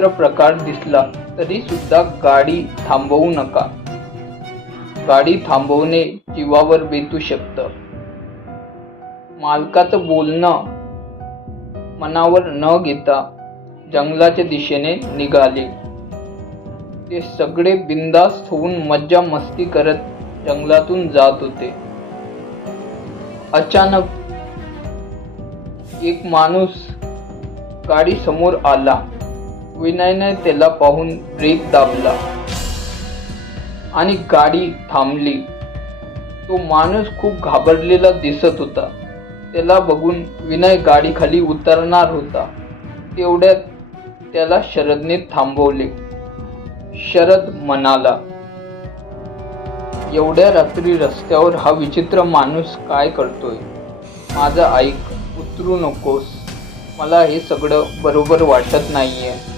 प्रकार दिसला तरी सुद्धा गाडी थांबवू नका. गाडी थांबवणे जीवावर बेतू शकतं. मालकाचं बोलणं मनावर न घेता जंगलाच्या दिशेने निघाले. ते सगळे बिनधास्त होऊन मज्जा मस्ती करत जंगलातून जात होते. अचानक एक माणूस गाडी समोर आला. विनयने त्याला पाहून ब्रेक दाबला आणि गाडी थांबली. तो माणूस खूप घाबरलेला दिसत होता. त्याला बघून विनय गाडी खाली उतरणार होता. तेवढ्यात त्याला शरदने थांबवले. शरद म्हणाला, एवढ्या रात्री रस्त्यावर हा विचित्र माणूस काय करतोय? माझं ऐक, उतरू नकोस. मला हे सगळं बरोबर वाटत नाहीये.